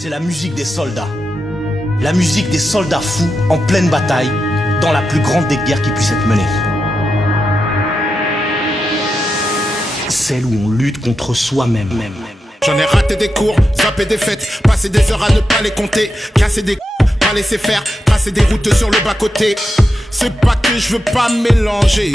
C'est la musique des soldats. La musique des soldats fous en pleine bataille, dans la plus grande des guerres qui puisse être menée. Celle où on lutte contre soi-même. J'en ai raté des cours, zappé des fêtes, passé des heures à ne pas les compter, casser des pas laisser faire, tracer des routes sur le bas-côté. C'est pas que je veux pas mélanger,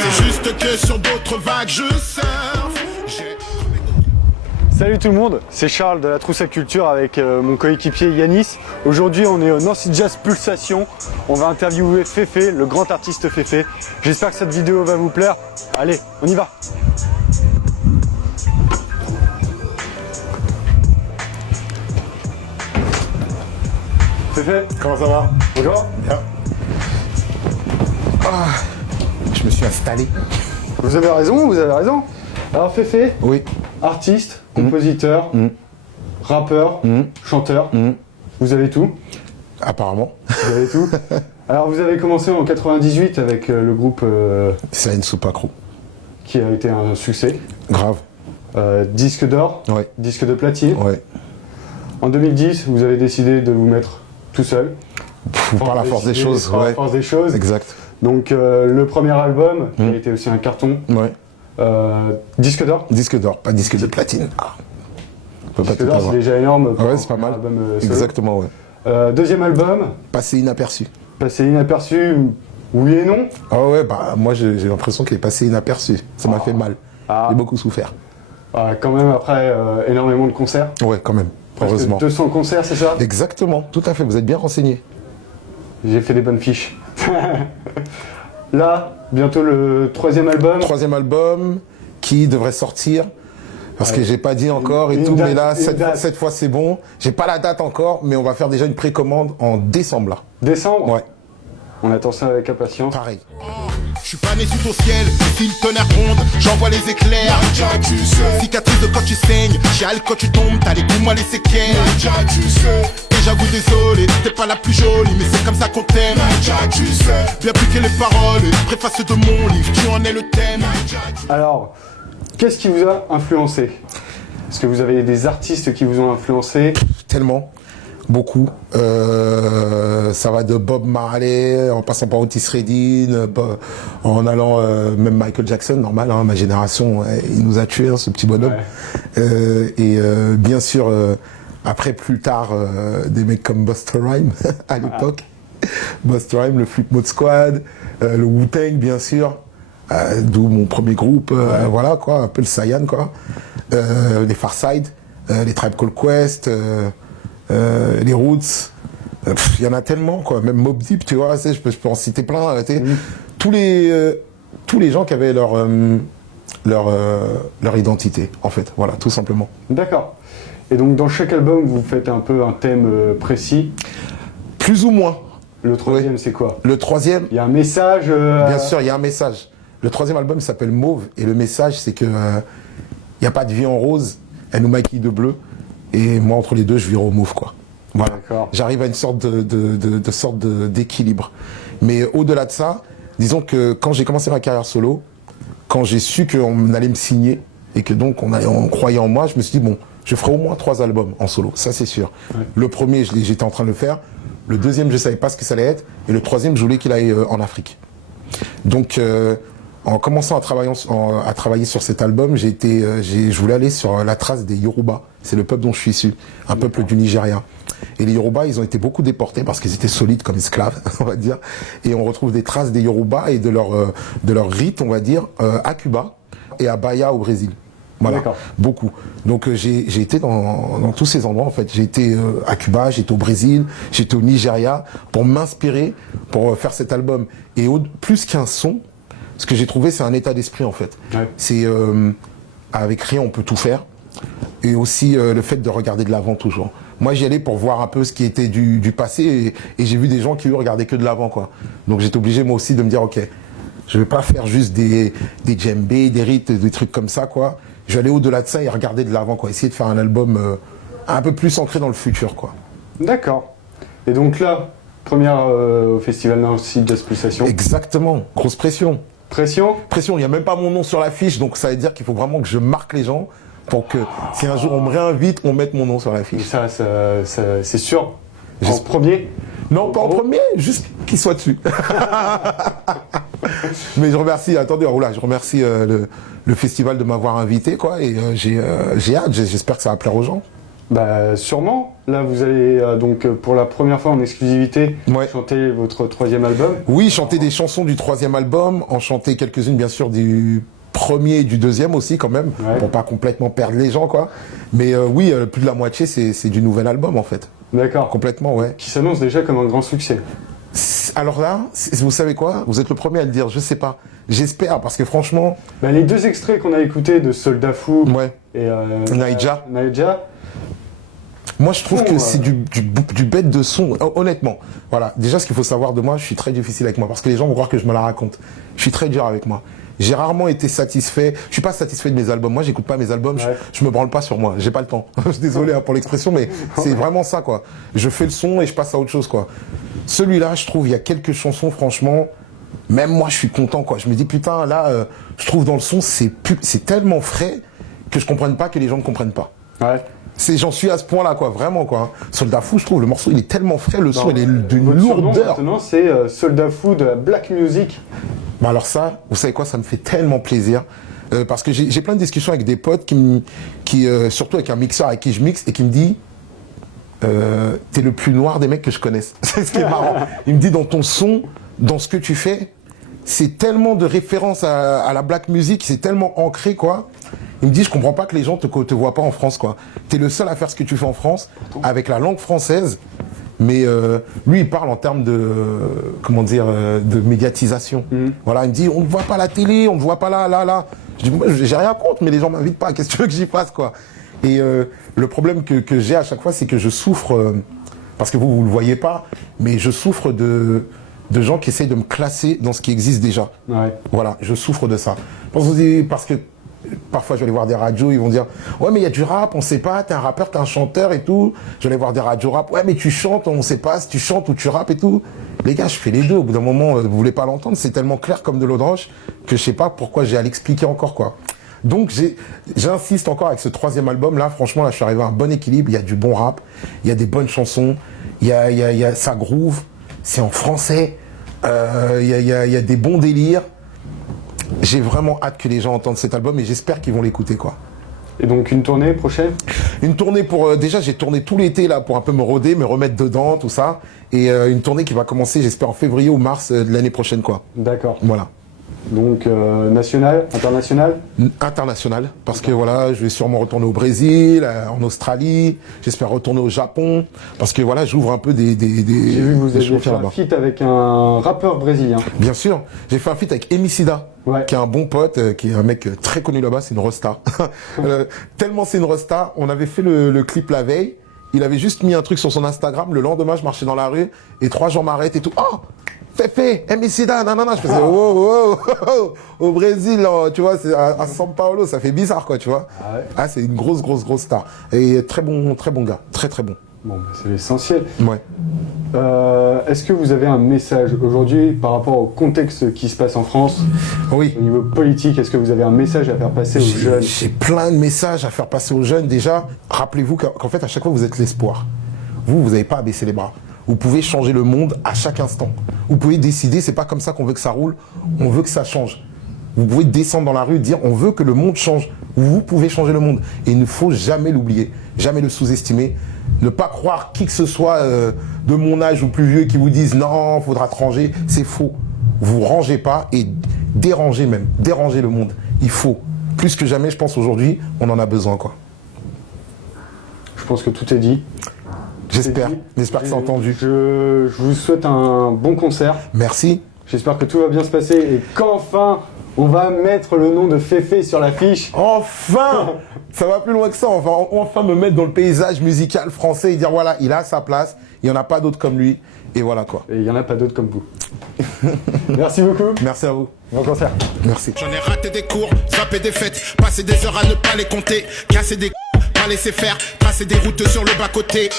c'est juste que sur d'autres vagues je surfe. Salut tout le monde, c'est Charles de la Trousse à Culture avec mon coéquipier Yanis. Aujourd'hui on est au Nancy Jazz Pulsation. On va interviewer Féfé, le grand artiste Féfé. J'espère que cette vidéo va vous plaire. Allez, on y va. Féfé, Comment ça va? bonjour. Bien. Ah, je me suis installé. Vous avez raison, vous avez raison. Alors Féfé, Oui. artiste, compositeur, rappeur, chanteur, vous avez tout. Apparemment. Vous avez tout. Alors vous avez commencé en 98 avec le groupe C'est une soupe à croc. qui a été un succès. Grave. Disque d'or, Ouais. disque de platine. Ouais. En 2010, vous avez décidé de vous mettre tout seul. Par la force des Décidé choses. Par la Ouais. force des choses. Exact. Donc le premier album, qui a été aussi un carton, Ouais. disque d'or. Disque d'or, pas disque de platine. Ah. On peut pas Disque tout d'or, c'est avoir. déjà énorme. pour Ouais, c'est pas un mal. album, solo. Exactement, ouais. Deuxième album, Passé inaperçu. passé inaperçu, oui et non. Ah ouais, bah moi j'ai l'impression qu'il est passé inaperçu. Ça m'a fait mal. Ah. J'ai beaucoup souffert. Quand même après énormément de concerts. Ouais, quand même. Presque Heureusement. 200 concerts, c'est ça? Exactement, tout à fait. Vous êtes bien renseigné. J'ai fait des bonnes fiches. Là, bientôt le troisième album. Troisième album qui devrait sortir. Parce que j'ai pas dit encore et Une tout, date, mais là, une date. cette fois c'est bon. J'ai pas la date encore, mais on va faire déjà une précommande en décembre là. Décembre. Ouais, On attend ça avec impatience. pareil. Je suis pas né sous ton ciel, si le tonnerre gronde, j'envoie les éclairs. Cicatrice de quand tu saignes, chiale quand tu tombes, t'as les coups, moi les séquelles. Et j'avoue désolé, t'es pas la plus jolie, mais c'est comme ça qu'on t'aime. Bien plus que les paroles, préface de mon livre, tu en es le thème. Alors, qu'est-ce qui vous a influencé? Est-ce que vous avez des artistes qui vous ont influencé? Tellement, beaucoup. Ça va de Bob Marley, en passant par Otis Redding, en allant même Michael Jackson, normal, hein, ma génération, il nous a tués, hein, ce petit bonhomme. Et bien sûr, après plus tard, des mecs comme Busta Rhymes à l'époque. Busta Rhymes, le Flipmode Squad, le Wu-Tang, bien sûr. D'où mon premier groupe, voilà quoi, un peu le Saiyan quoi. Les Pharcyde, les Tribe Called Quest, les Roots. Il y en a tellement quoi, même Mobb Deep, tu vois, je peux en citer plein. Tous les gens qui avaient leur identité en fait, voilà, tout simplement. D'accord. Et donc dans chaque album, vous faites un peu un thème précis. Plus ou moins. Le troisième, c'est quoi? Le troisième, Il y a un message. bien sûr, il y a un message. Le troisième album s'appelle Mauve et le message c'est que il n'y a pas de vie en rose, elle nous maquille de bleu et moi entre les deux je vire au mauve quoi. Voilà. D'accord. J'arrive à une sorte d'équilibre. Mais au-delà de ça, disons que quand j'ai commencé ma carrière solo, quand j'ai su qu'on allait me signer et que donc on croyait en moi, je me suis dit bon, je ferai au moins 3 albums en solo, ça c'est sûr. Ouais. Le premier, j'étais en train de le faire. Le deuxième, je savais pas ce que ça allait être. Et le troisième, je voulais qu'il aille en Afrique. Donc, en commençant à travailler sur cet album, je voulais aller sur la trace des Yoruba. C'est le peuple dont je suis issu, un peuple du Nigeria. Et les Yoruba, ils ont été beaucoup déportés parce qu'ils étaient solides comme esclaves, on va dire. Et on retrouve des traces des Yoruba et de leur rite, on va dire, à Cuba et à Bahia au Brésil. Voilà, beaucoup. Donc j'ai été dans tous ces endroits en fait. J'ai été à Cuba, j'ai été au Brésil, j'ai été au Nigeria pour m'inspirer pour faire cet album. Et plus qu'un son, ce que j'ai trouvé c'est un état d'esprit en fait. Ouais. C'est avec rien on peut tout faire. Et aussi le fait de regarder de l'avant toujours. Moi j'y allais pour voir un peu ce qui était du passé et j'ai vu des gens qui eux regardaient que de l'avant quoi. Donc j'étais obligé moi aussi de me dire ok, je vais pas faire juste des djembés, des rites, des trucs comme ça quoi. Je vais aller au-delà de ça et regarder de l'avant, quoi. Essayer de faire un album un peu plus ancré dans le futur, quoi. D'accord. Et donc là, première au Festival Nancy Jazz Pulsation. Exactement. Grosse pression. Pression? Pression. Il n'y a même pas mon nom sur l'affiche, donc ça veut dire qu'il faut vraiment que je marque les gens pour que si un jour on me réinvite, on mette mon nom sur Et l'affiche. ça, c'est sûr. En J'espère. premier. Non, pas en premier, juste qu'il soit dessus. Mais je remercie, attendez, oh là, je remercie le festival de m'avoir invité, quoi, et j'ai hâte, j'espère que ça va plaire aux gens. Bah sûrement. Là, vous allez donc pour la première fois en exclusivité Ouais. chanter votre 3e album. Oui, chanter des chansons du 3e album, en chanter quelques-unes, bien sûr, du premier et du 2e aussi, quand même, Ouais. pour pas complètement perdre les gens, quoi. Mais oui, plus de la moitié, c'est du nouvel album, en fait. D'accord. Complètement, ouais. Qui s'annonce déjà comme un grand succès. Alors là, vous savez quoi? Vous êtes le premier à le dire, je sais pas. J'espère, parce que franchement, Bah, les 2 extraits qu'on a écoutés de Soldat Fou ouais. et Naija. Naija, Moi, je trouve Bon, que c'est du bête de son, honnêtement. Voilà. Déjà, ce qu'il faut savoir de moi, je suis très difficile avec moi, parce que les gens vont croire que je me la raconte. Je suis très dur avec moi. J'ai rarement été satisfait. Je suis pas satisfait de mes albums. Moi, j'écoute pas mes albums. Ouais. Je me branle pas sur moi. J'ai pas le temps. Je suis désolé pour l'expression, mais c'est vraiment ça, quoi. Je fais le son et je passe à autre chose, quoi. Celui-là, je trouve, il y a quelques chansons, franchement, même moi, je suis content, quoi. Je me dis, putain, là, je trouve dans le son, c'est tellement frais que je comprenne pas que les gens ne comprennent pas. ouais. J'en suis à ce point-là, quoi, vraiment, quoi. Soldat Fou, je trouve, le morceau, il est tellement frais, le son, il est d'une Votre surnom lourdeur. maintenant, c'est Soldat Fou de la Black Music. Bah alors ça, vous savez quoi, ça me fait tellement plaisir. Parce que j'ai plein de discussions avec des potes surtout avec un mixeur avec qui je mixe et qui me dit t'es le plus noir des mecs que je connaisse. C'est ce qui est marrant. Il me dit dans ton son, dans ce que tu fais, c'est tellement de références à la black music, c'est tellement ancré, quoi. Il me dit je comprends pas que les gens te voient pas en France, quoi. T'es le seul à faire ce que tu fais en France avec la langue française. Mais lui, il parle en termes de, comment dire, de médiatisation. Voilà, il me dit, on ne voit pas la télé, on ne voit pas là. Je dis, moi, j'ai rien contre, mais les gens m'invitent pas. Qu'est-ce que tu veux que j'y fasse, quoi? Et le problème que j'ai à chaque fois, c'est que je souffre, parce que vous le voyez pas, mais je souffre de gens qui essayent de me classer dans ce qui existe déjà. Ouais. Voilà, je souffre de ça. Parce que parfois, je vais aller voir des radios, ils vont dire « Ouais, mais il y a du rap, on sait pas, t'es un rappeur, t'es un chanteur et tout. » Je vais aller voir des radios rap « Ouais, mais tu chantes, on sait pas si tu chantes ou tu rappes et tout. » Les gars, je fais les deux. Au bout d'un moment, vous voulez pas l'entendre, c'est tellement clair comme de l'eau de roche que je sais pas pourquoi j'ai à l'expliquer encore, quoi. Donc, j'insiste encore avec ce 3e album. Là, franchement, là, je suis arrivé à un bon équilibre. Il y a du bon rap, il y a des bonnes chansons, il y a ça groove, c'est en français, il y a des bons délires. J'ai vraiment hâte que les gens entendent cet album et j'espère qu'ils vont l'écouter, quoi. Et donc une tournée prochaine? Une tournée pour... déjà, j'ai tourné tout l'été, là, pour un peu me roder, me remettre dedans, tout ça. Et une tournée qui va commencer, j'espère, en février ou mars de l'année prochaine, quoi. D'accord. Voilà. Donc national, international? International, parce que voilà, je vais sûrement retourner au Brésil, en Australie, j'espère retourner au Japon, parce que voilà, j'ouvre un peu des J'ai vu que vous des aviez chantiers fait un là-bas. feat avec un rappeur brésilien. Bien sûr, j'ai fait un feat avec Emicida, Ouais. qui est un bon pote, qui est un mec très connu là-bas, c'est une rosta. Tellement c'est une rosta, on avait fait le clip la veille, il avait juste mis un truc sur son Instagram, le lendemain je marchais dans la rue, et 3 gens m'arrêtent et tout, oh Féfé, Emicida, nanana, je faisais wow, au Brésil, là, tu vois, c'est à São Paulo, ça fait bizarre, quoi, tu vois. Ah ouais. Ah, c'est une grosse star. Et très bon gars, très bon. Bon, bah, c'est l'essentiel. Ouais. Est-ce que vous avez un message aujourd'hui par rapport au contexte qui se passe en France, Oui. au niveau politique? Est-ce que vous avez un message à faire passer aux jeunes? J'ai plein de messages à faire passer aux jeunes. Déjà, rappelez-vous qu'en fait, à chaque fois, vous êtes l'espoir. Vous n'avez pas à baisser les bras. Vous pouvez changer le monde à chaque instant. Vous pouvez décider, c'est pas comme ça qu'on veut que ça roule, on veut que ça change. Vous pouvez descendre dans la rue et dire, on veut que le monde change. Vous pouvez changer le monde. Et il ne faut jamais l'oublier, jamais le sous-estimer. Ne pas croire qui que ce soit de mon âge ou plus vieux qui vous disent, non, faudra te ranger. C'est faux. Vous rangez pas et dérangez le monde. Il faut. Plus que jamais, je pense aujourd'hui, on en a besoin, quoi. Je pense que tout est dit. J'espère que c'est entendu. Je vous souhaite un bon concert. Merci. J'espère que tout va bien se passer et qu'enfin, on va mettre le nom de Féfé sur l'affiche. Enfin! Ça va plus loin que ça. On va enfin me mettre dans le paysage musical français et dire voilà, il a sa place, il n'y en a pas d'autres comme lui. Et voilà, quoi. Et il n'y en a pas d'autres comme vous. Merci beaucoup. Merci à vous. Bon concert. Merci. J'en ai raté des cours, zappé des fêtes, passé des heures à ne pas les compter, casser des pas laisser faire, tracer des routes sur le bas-côté.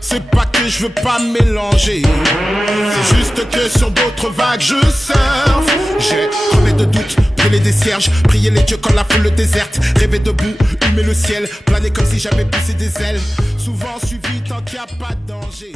C'est pas que je veux pas mélanger, c'est juste que sur d'autres vagues je surfe. J'ai crevé de doutes. gueuler des cierges, prier les dieux quand la foule le déserte, rêver debout, humer le ciel, planer comme si j'avais poussé des ailes, souvent suivi tant qu'il n'y a pas de danger.